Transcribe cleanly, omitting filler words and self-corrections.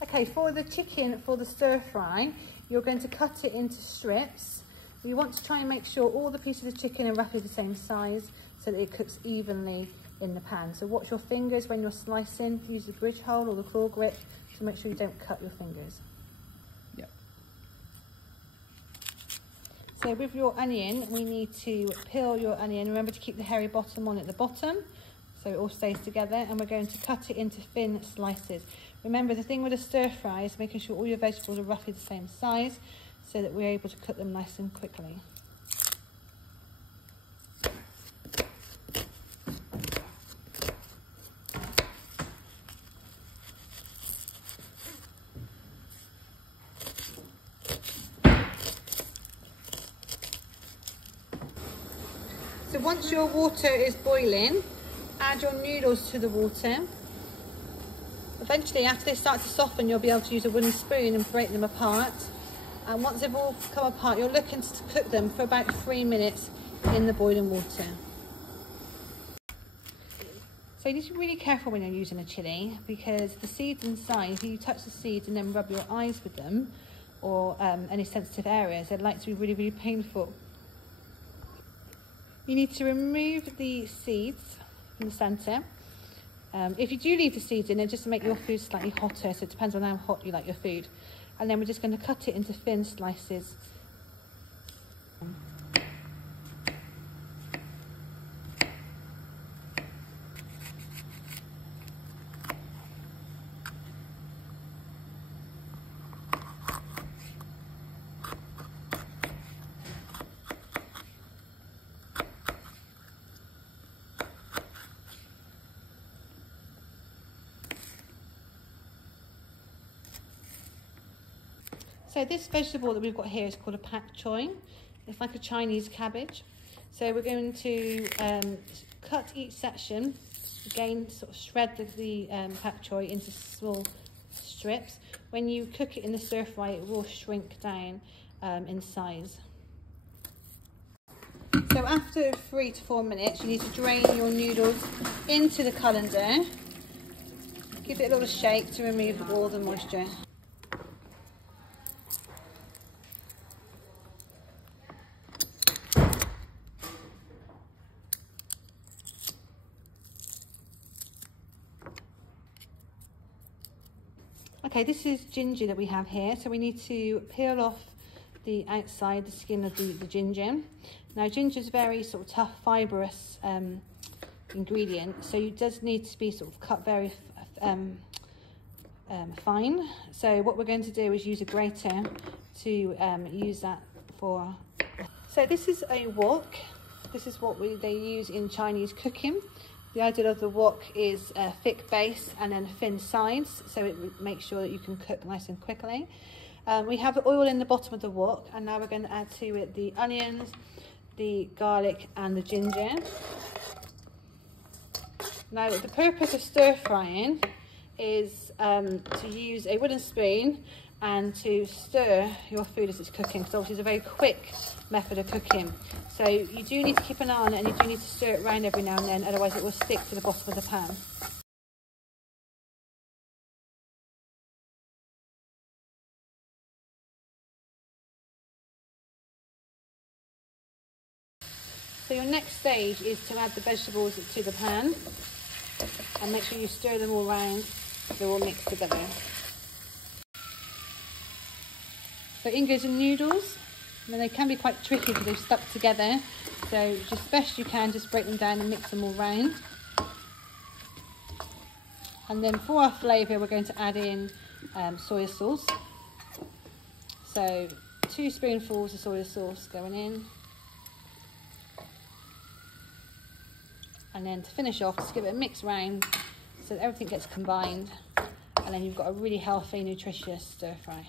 Okay, for the chicken, for the stir fry, you're going to cut it into strips. You want to try and make sure all the pieces of chicken are roughly the same size so that it cooks evenly in the pan. So watch your fingers when you're slicing. Use the bridge hole or the claw grip to make sure you don't cut your fingers. Yep. So with your onion, we need to peel your onion. Remember to keep the hairy bottom on at the bottom so it all stays together, and we're going to cut it into thin slices. Remember, the thing with a stir fry is making sure all your vegetables are roughly the same size so that we're able to cook them nice and quickly. So once your water is boiling, add your noodles to the water. Eventually, after they start to soften, you'll be able to use a wooden spoon and break them apart. And once they've all come apart, you're looking to cook them for about 3 minutes in the boiling water. So you need to be really careful when you're using a chilli, because the seeds inside, if you touch the seeds and then rub your eyes with them, or any sensitive areas, they're likely to be really, really painful. You need to remove the seeds from the centre. If you do leave the seeds in, it just to make your food slightly hotter, so it depends on how hot you like your food. And then we're just going to cut it into thin slices. So this vegetable that we've got here is called a pak choi. It's like a Chinese cabbage. So we're going to cut each section, again sort of shred the pak choi into small strips. When you cook it in the stir fry, it will shrink down in size. So after 3 to 4 minutes, you need to drain your noodles into the colander. Give it a little shake to remove all the moisture. Okay, this is ginger that we have here, so we need to peel off the outside, the skin of the ginger. Now, ginger is very sort of tough, fibrous ingredient, so it does need to be sort of cut very fine. So what we're going to do is use a grater to use that for. So this is a wok. This is what they use in Chinese cooking. The idea of the wok is a thick base and then thin sides, so it makes sure that you can cook nice and quickly. We have the oil in the bottom of the wok, and now we're going to add to it the onions, the garlic and the ginger. Now the purpose of stir frying is to use a wooden spoon and to stir your food as it's cooking, because obviously it's a very quick method of cooking. So you do need to keep an eye on it, and you do need to stir it around every now and then, otherwise it will stick to the bottom of the pan. So your next stage is to add the vegetables to the pan, and make sure you stir them all around so they're all mixed together. So in goes the noodles. I mean, they can be quite tricky because they're stuck together, so just best you can just break them down and mix them all round. And then for our flavour, we're going to add in soy sauce. So 2 spoonfuls of soy sauce going in. And then to finish off, just give it a mix round so that everything gets combined, and then you've got a really healthy, nutritious stir fry.